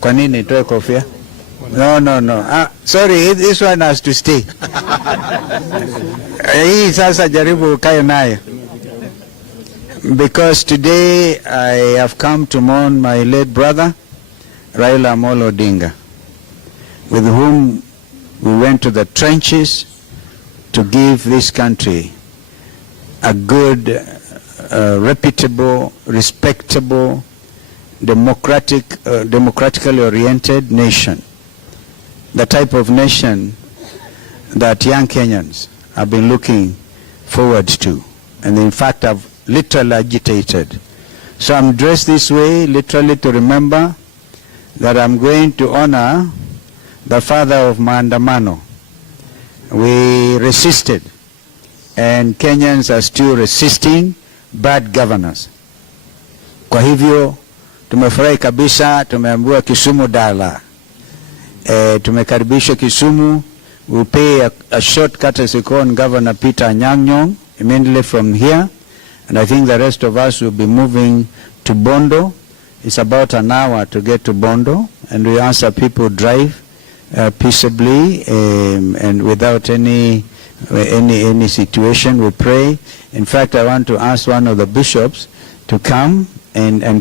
Kwa nini nitoe kofia? No. Sorry, this one has to stay. Hii sasa jaribu ukae nayo. Because today I have come to mourn my late brother, Raila Amolo Odinga, with whom we went to the trenches to give this country a good, reputable, respectable, democratically oriented nation. The type of nation that young Kenyans have been looking forward to, and in fact have literally agitated. So I'm dressed this way literally to remember that I'm going to honor the father of maandamano. We resisted, and Kenyans are still resisting bad governance. Kwa hivyo tumefurahi kabisa, tumeambiwa Kisumu Dala. Tumekaribishwa Kisumu. We'll pay a short courtesy call on Governor Peter Anyang' Nyong'o immediately from here, and I think the rest of us will be moving to Bondo. It's about an hour to get to Bondo, and we ask that people drive peaceably and without any situation. We pray. In fact, I want to ask one of the bishops to come and